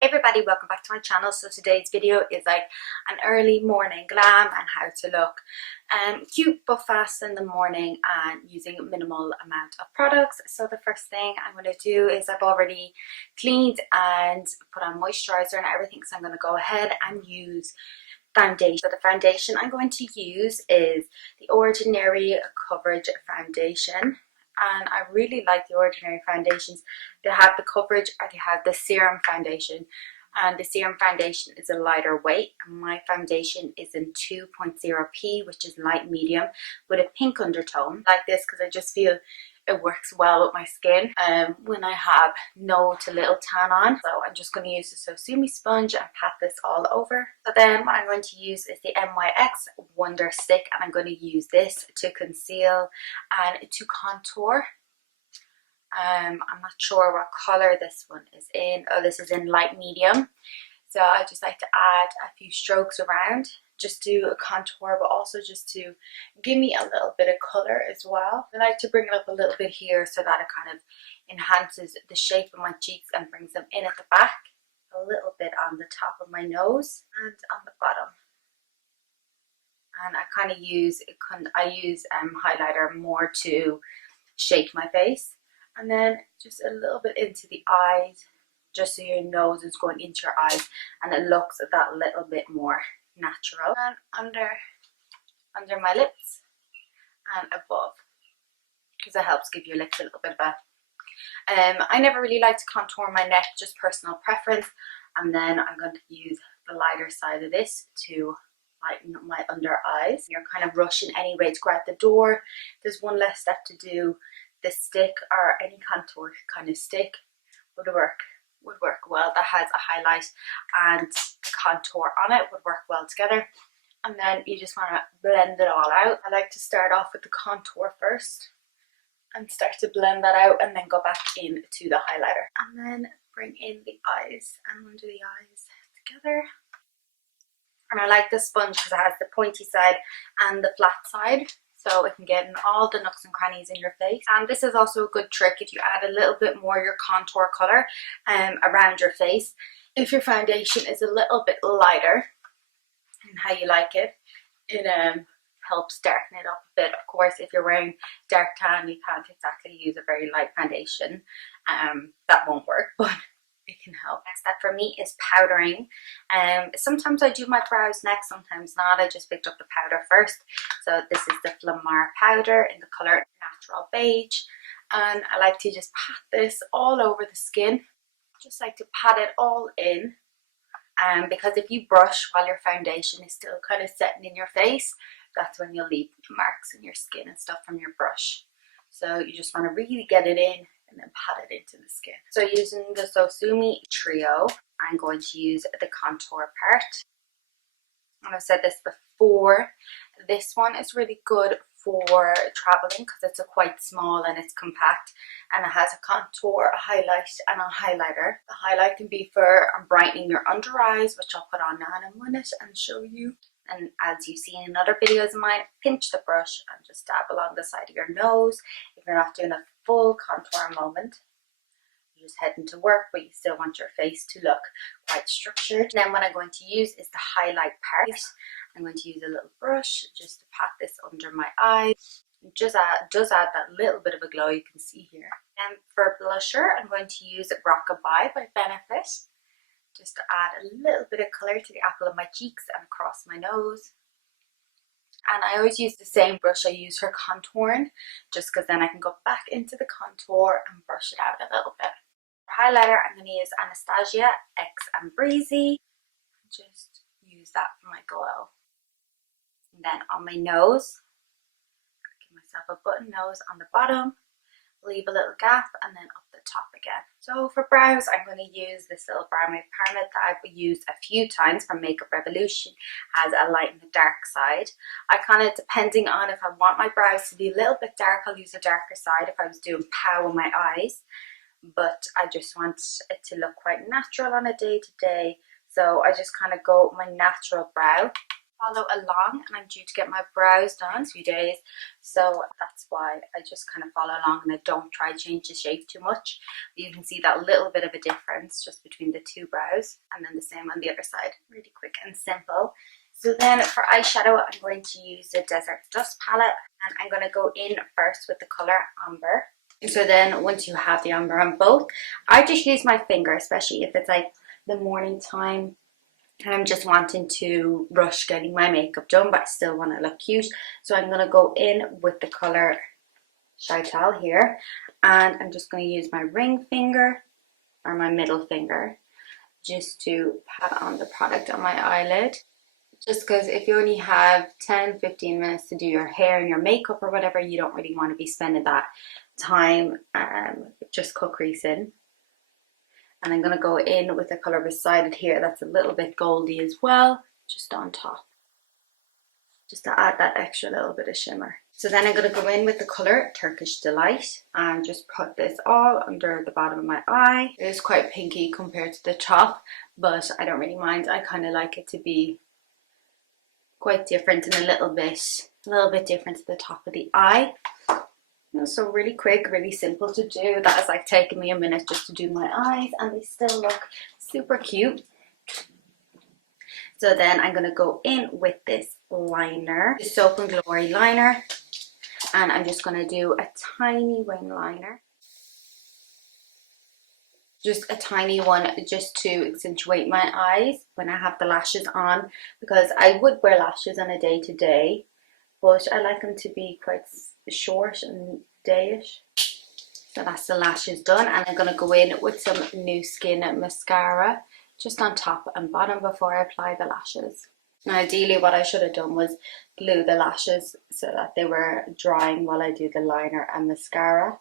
Hey everybody, welcome back to my channel. So today's video is like an early morning glam and how to look cute but fast in the morning and using minimal amount of products. So the first thing I'm going to do is I've already cleaned and put on moisturizer and everything, so I'm going to go ahead and use foundation. So the foundation I'm going to use is the Ordinary Coverage Foundation. And I really like the Ordinary foundations. They have the coverage or they have the serum foundation. And the serum foundation is a lighter weight. And my foundation is in 2.0p, which is light medium with a pink undertone. I like this because I just feel it works well with my skin when I have no to little tan on. So I'm just going to use the Sosumi sponge and pat this all over. So then what I'm going to use is the NYX Wonder Stick, and I'm going to use this to conceal and to contour. I'm not sure what color this one is in. Oh, this is in light medium. So I just like to add a few strokes around, just to contour, but also just to give me a little bit of color as well. I like to bring it up a little bit here so that it kind of enhances the shape of my cheeks and brings them in at the back, a little bit on the top of my nose and on the bottom. And I kind of use highlighter more to shape my face, and then just a little bit into the eyes, just so your nose is going into your eyes and it looks that little bit more natural. And under my lips and above, because it helps give your lips a little bit of a I never really like to contour my neck, just personal preference. And then I'm going to use the lighter side of this to lighten up my under eyes. You're kind of rushing anyway to go out the door. There's one less step to do. The stick or any contour kind of stick would work well. That has a highlight and contour on it, would work well together. And then you just want to blend it all out. I like to start off with the contour first and start to blend that out, and then go back into the highlighter, and then bring in the eyes and under the eyes together. And I like this sponge because it has the pointy side and the flat side, so it can get in all the nooks and crannies in your face. And this is also a good trick if you add a little bit more your contour color around your face. If your foundation is a little bit lighter and how you like it, it helps darken it up a bit. Of course, if you're wearing dark tan, you can't exactly use a very light foundation. That won't work, but it can help. Next step for me is powdering. Sometimes I do my brows next, sometimes not. I just picked up the powder first. So this is the Flamar powder in the color Natural Beige, and I like to just pat this all over the skin. Just like to pat it all in, because if you brush while your foundation is still kind of setting in your face, that's when you'll leave marks in your skin and stuff from your brush. So you just want to really get it in and then pat it into the skin. So using the Sosumi Trio, I'm going to use the contour part. And I've said this before, this one is really good for traveling because it's quite small and it's compact, and it has a contour, a highlight and a highlighter. The highlight can be for brightening your under eyes, which I'll put on now in a minute and show you. And as you've seen in other videos of mine, pinch the brush and just dab along the side of your nose. If you're not doing a full contour moment, you're just heading to work, but you still want your face to look quite structured. And then what I'm going to use is the highlight part. I'm going to use a little brush just to pat this under my eyes. It does add that little bit of a glow you can see here. And for blusher, I'm going to use Rockabye by Benefit, just to add a little bit of colour to the apple of my cheeks and across my nose. And I always use the same brush I use for contouring, just because then I can go back into the contour and brush it out a little bit. For highlighter, I'm going to use Anastasia X and Breezy. Just use that for my glow. And then on my nose, give myself a button nose on the bottom, leave a little gap, and then up the top again. So for brows, I'm going to use this little brow palette that I've used a few times from Makeup Revolution. Has a light and a dark side. I kind of, depending on if I want my brows to be a little bit dark, I'll use a darker side if I was doing pow on my eyes. But I just want it to look quite natural on a day-to-day. So I just kind of go with my natural brow follow along, and I'm due to get my brows done in a few days, so that's why I just kind of follow along and I don't try to change the shape too much. You can see that little bit of a difference just between the two brows, and then the same on the other side. Really quick and simple. So then for eyeshadow, I'm going to use the Desert Dust palette, and I'm going to go in first with the color Amber. So then once you have the amber on both, I just use my finger, especially if it's like the morning time and I'm just wanting to rush getting my makeup done, but I still want to look cute. So I'm going to go in with the color Chital here, and I'm just going to use my ring finger or my middle finger just to pat on the product on my eyelid. Just because if you only have 10-15 minutes to do your hair and your makeup or whatever, you don't really want to be spending that time just cut creasing. And I'm going to go in with the colour beside it here that's a little bit goldy as well, just on top, just to add that extra little bit of shimmer. So then I'm going to go in with the colour Turkish Delight and just put this all under the bottom of my eye. It is quite pinky compared to the top, but I don't really mind. I kind of like it to be quite different and a little bit different to the top of the eye. So really quick, really simple to do. That has like taken me a minute just to do my eyes, and they still look super cute. So then I'm going to go in with this liner, the Soap and Glory liner, and I'm just going to do a tiny wing liner. Just a tiny one, just to accentuate my eyes when I have the lashes on, because I would wear lashes on a day-to-day, but I like them to be quite short and dayish. So that's the lashes done, and I'm going to go in with some New Skin mascara just on top and bottom before I apply the lashes. Now ideally what I should have done was glue the lashes so that they were drying while I do the liner and mascara,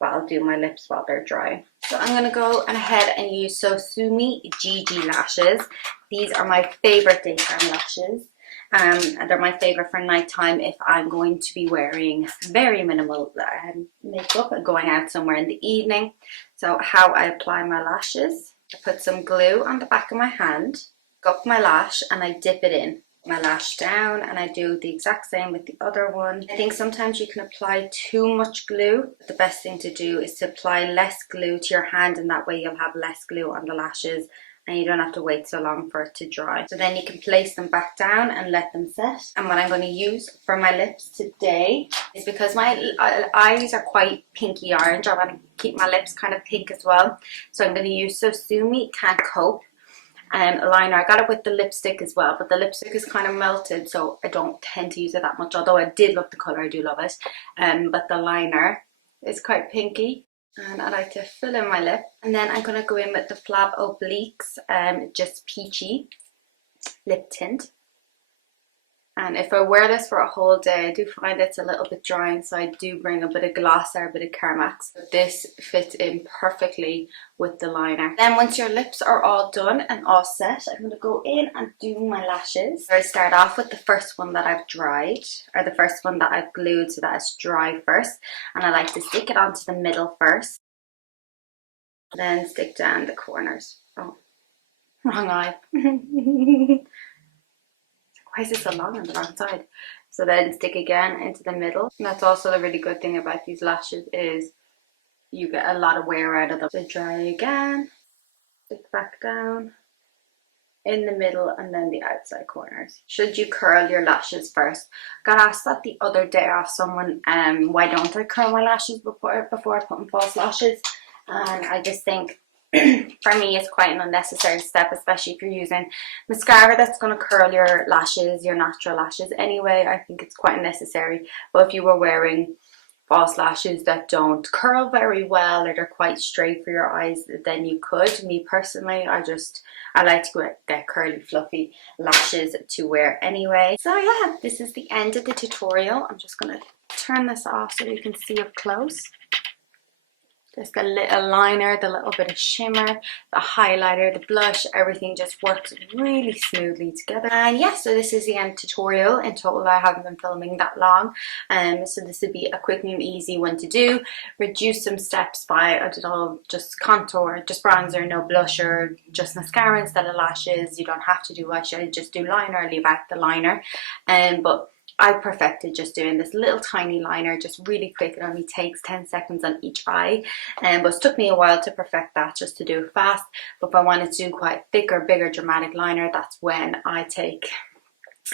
but I'll do my lips while they're drying. So I'm going to go ahead and use Sosumi Gigi lashes. These are my favourite daytime lashes. And they're my favourite for nighttime if I'm going to be wearing very minimal makeup and going out somewhere in the evening. So how I apply my lashes, I put some glue on the back of my hand, go up my lash and I dip it in. My lash down, and I do the exact same with the other one. I think sometimes you can apply too much glue. The best thing to do is to apply less glue to your hand, and that way you'll have less glue on the lashes and you don't have to wait so long for it to dry. So then you can place them back down and let them set. And what I'm going to use for my lips today is, because my eyes are quite pinky orange, I want to keep my lips kind of pink as well. So I'm going to use Sosumi Can't Cope liner. I got it with the lipstick as well, but the lipstick is kind of melted, so I don't tend to use it that much, although I did love the colour, I do love it. But the liner is quite pinky, and I like to fill in my lip. And then I'm going to go in with the Flab Obliques just peachy lip tint. And if I wear this for a whole day, I do find it's a little bit drying, so I do bring a bit of gloss or a bit of Carmax. This fits in perfectly with the liner. Then once your lips are all done and all set, I'm going to go in and do my lashes. So I start off with the first one that I've dried, or the first one that I've glued so that it's dry first. And I like to stick it onto the middle first, then stick down the corners. Oh, wrong eye. Why is it so long on the wrong side? So then stick again into the middle. And that's also the really good thing about these lashes, is you get a lot of wear out of them. So dry again, stick back down in the middle, and then the outside corners. Should you curl your lashes first? Got asked that the other day off someone, why don't I curl my lashes before I put on false lashes? And I just think, for me, it's quite an unnecessary step, especially if you're using mascara that's going to curl your lashes, your natural lashes anyway. I think it's quite unnecessary. But if you were wearing false lashes that don't curl very well, or they're quite straight for your eyes, then you could. Me personally, I like to get curly fluffy lashes to wear anyway. So yeah, this is the end of the tutorial. I'm just going to turn this off so you can see up close. Just the little liner, the little bit of shimmer, the highlighter, the blush, everything just works really smoothly together. And yeah, so this is the end tutorial. In total, I haven't been filming that long. So this would be a quick and easy one to do. Reduce some steps by, I did all just contour, just bronzer, no blusher, just mascara instead of lashes. You don't have to do eyeshadow, just do liner, leave out the liner. But I perfected just doing this little tiny liner, just really quick. It only takes 10 seconds on each eye, but it took me a while to perfect that, just to do it fast. But if I wanted to do quite thicker, bigger, dramatic liner, that's when I take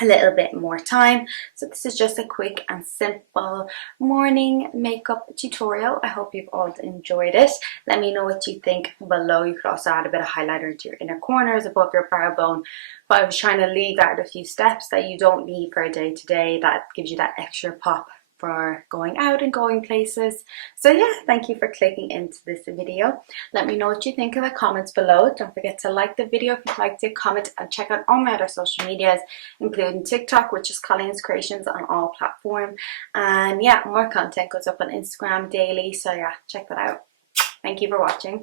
a little bit more time. So this is just a quick and simple morning makeup tutorial. I hope you've all enjoyed it. Let me know what you think below. You could also add a bit of highlighter into your inner corners, above your brow bone. But I was trying to leave out a few steps that you don't need for a day-to-day, that gives you that extra pop for going out and going places. So yeah, thank you for clicking into this video. Let me know what you think in the comments below. Don't forget to like the video if you'd like to, comment, and check out all my other social medias, including TikTok, which is Colleens.creations on all platforms. And yeah, more content goes up on Instagram daily, so yeah, check that out. Thank you for watching.